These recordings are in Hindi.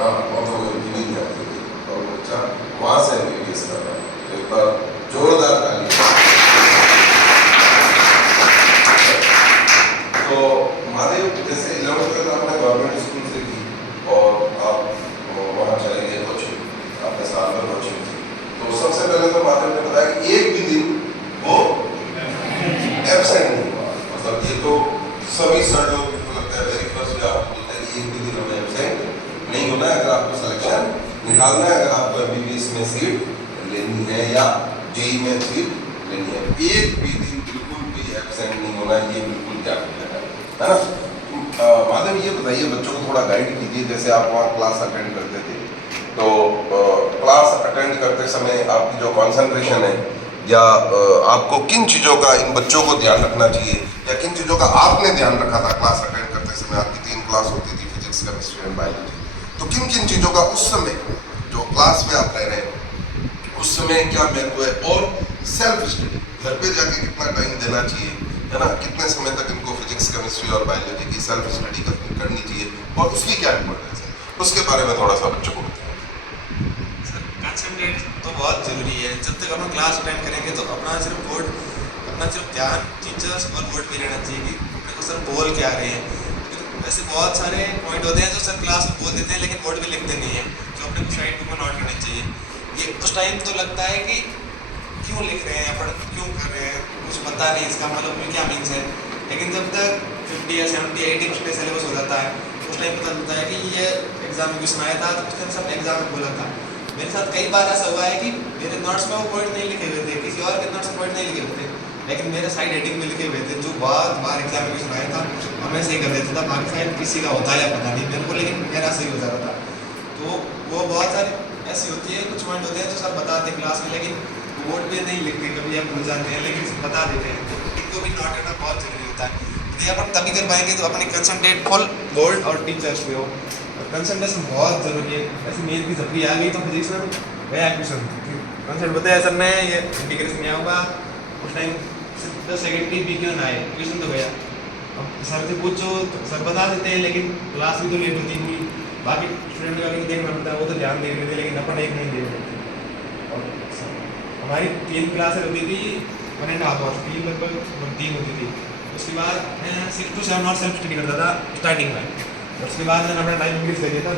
हाँ, और तो एमपी नहीं जाती थी और बच्चा वहाँ से एमबीबीएस कर रहा है। तो एक बार जोरदार ताली। तो महादेव जैसे 11th तक आपने गवर्नमेंट स्कूल से की और आप वहाँ चले गए कोचिंग, आपने साल भर कोचिंग की। तो सबसे पहले तो महादेव ने बताया कि एक भी दिन वो एब्सेंट नहीं हुआ। मतलब ये तो सभी सर लोग को लगता है वेरी फर्स्ट डे आप बोलते हैं कि एक भी दिन हमें एब्सेंट नहीं होना है। अगर आपको सिलेक्शन निकालना है, अगर आपको एमबीबीएस में सीट लेनी है या जेई में सीट लेनी है, एक भी दिन बिल्कुल भी एब्सेंट नहीं होना है। ये बिल्कुल क्या है ना। माधव ये बताइए, बच्चों को थोड़ा गाइड कीजिए। जैसे आप वहाँ क्लास अटेंड करते थे, तो क्लास अटेंड करते समय आपकी जो कॉन्सेंट्रेशन है या आपको किन चीज़ों का इन बच्चों को ध्यान रखना चाहिए या किन चीज़ों का आपने ध्यान रखा था क्लास अटेंड करते समय? आपकी 3 क्लास होती थी, फिजिक्स, केमिस्ट्री एंड बायोलॉजी। तो किन किन चीज़ों का उस समय जो क्लास में आप रह रहे हैं उस समय क्या महत्व है? और सेल्फ स्टडी घर पे जाके कितना टाइम देना चाहिए, है ना? कितने समय तक इनको फिजिक्स, केमिस्ट्री और बायोलॉजी की सेल्फ स्टडी करनी चाहिए और उसकी क्या इंपॉर्टेंस है, उसके बारे में थोड़ा सा बच्चों को बताएं। कंसंट्रेट तो बहुत ज़रूरी है। जब तक हम क्लास अटेंड करेंगे तो अपना सिर्फ ध्यान टीचर्स और बोर्ड पे रहना चाहिए कि अपने को सर बोल क्या रहे हैं। वैसे बहुत सारे पॉइंट होते हैं जो सर क्लास में बोल देते हैं लेकिन बोर्ड पे लिखते नहीं हैं, जो अपने को साइड बुक में नोट करने चाहिए। ये उस टाइम तो लगता है कि क्यों लिख रहे हैं, पढ़ क्यों कर रहे हैं, कुछ पता नहीं इसका मतलब क्या मीन्स है। लेकिन जब तक 50 या 70 80% सिलेबस हो जाता है उस टाइम पता चलता है कि ये एग्जाम में क्वेश्चन आया था, तो उस टाइम सब एग्जाम में बोला था। मेरे साथ कई बार ऐसा हुआ है कि मेरे नोट्स में वो पॉइंट नहीं लिखे हुए थे, किसी और के नोट्स में पॉइंट नहीं लिखे हुए थे, लेकिन मेरे साइड हेडिंग में लिखे हुए थे, जो बहुत बार एग्जाम में क्वेश्चन आया था हमें सही कर देता था। बाकी शायद किसी का होता है या पता नहीं मेरे को, लेकिन मेरा सही हो जाता था। तो वो बहुत सारी ऐसी होती है, कुछ पॉइंट होते हैं जो सब बताते हैं क्लास में लेकिन बोर्ड पे नहीं लिखते, कभी आप भूल जाते हैं लेकिन बता देते हैं। इनको भी नोट करना बहुत जरूरी होता है। ये अपन तभी कर पाएंगे तो अपने कंसंट्रेट फुल बोर्ड और टीचर्स पे हो। कंसंट्रेशन बहुत ज़रूरी है। ऐसे मेल की झपकी आ गई तो फिजिक्स में गया क्वेश्चन, कंसेप्ट बताया सर ने, ये इंटीग्रेशन क्या होगा, उस टाइम 10 सेकंड की भी क्यों ना आए, क्वेश्चन तो गया। अब सर से पूछो तो सर बता देते हैं लेकिन क्लास भी तो लेट होती है, बाकी स्टूडेंट का भी देखना पड़ता है, वो तो ध्यान दे रहे थे लेकिन अपन एक नहीं दे रहे थे। और हमारी 3 क्लासें होती थी, 1.5 आवर्स, 3 लगभग 3 होती थी। उसके बाद मैं 6 to 7 आवर्स सेल्फ स्टडी करता था स्टार्टिंग में। उसके बाद मैंने अपना टाइम इंक्रीज कर दिया था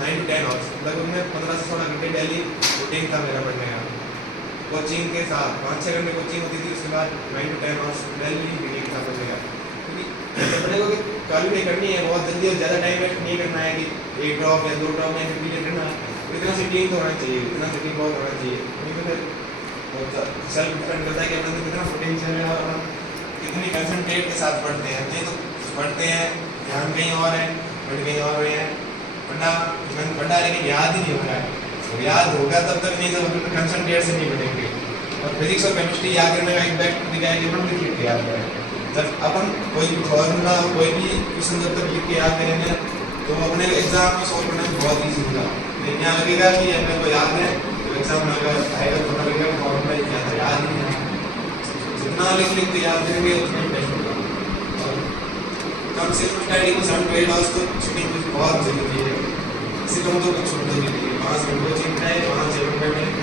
9 to 10 आवर्स, लगभग मैं 15 से 16 घंटे डेली रूटीन था मेरा पढ़ने का। कोचिंग के साथ 5-6 घंटे कोचिंग होती थी, उसके बाद 9 to 10 आवर्स डेली रूटीन था पढ़ने का। क्योंकि अपने को क्वालिफाई करनी है बहुत जल्दी और ज़्यादा टाइम वेस्ट नहीं करना है कि 1 ड्रॉप या 2 ड्रॉप में कंप्लीट करना है। इतना सिटिंग तो होना चाहिए, इतना सिटिंग बहुत होना चाहिए। नहीं तो फिर सेल्फ डिपेंड करता है कि अपने कितना पोटेंशियल है और अपन कितनी कंसंट्रेट के साथ पढ़ते हैं। नहीं तो पढ़ते हैं ध्यान कहीं और है, पढ़ कहीं और रहे हैं, पढ़ा लेकिन याद ही नहीं हो रहा है। तो याद होगा तब तक नहीं जब अपने कंसंट्रेट से नहीं पढ़ेंगे। और फिजिक्स और केमिस्ट्री याद करने का एक बेस्ट तरीका है कि अपन लिख के याद करें। जब अपन कोई भी फॉर्मूला कोई भी क्वेश्चन जब तक लिख के याद करेंगे तो अपने एग्जाम में सॉल्व करने में बहुत ईजी होगा। लेकिन यहाँ लगेगा कि अपने को याद है तो एग्जाम में अगर आएगा तो पता लगेगा फॉर्मूला याद नहीं है। जितना लिख के याद करेंगे उतना बेस्ट होगा। कम से कम स्टडी को 7 to 8 आवर्स तो स्टडी बहुत जरूरी है। इसी कम तो कुछ नहीं है, 5 घंटे चिंता है, 5 घंटे में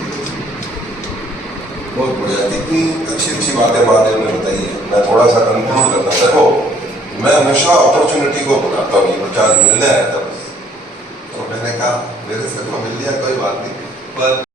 बहुत बढ़िया, इतनी अच्छी अच्छी बातें महादेव ने बताई है। मैं थोड़ा सा कंक्लूड करना, देखो मैं हमेशा अपॉर्चुनिटी को बनाता हूँ, ये बच्चा मिलने आया था बस, तो मैंने कहा मेरे से तो मिल गया कोई बात नहीं, पर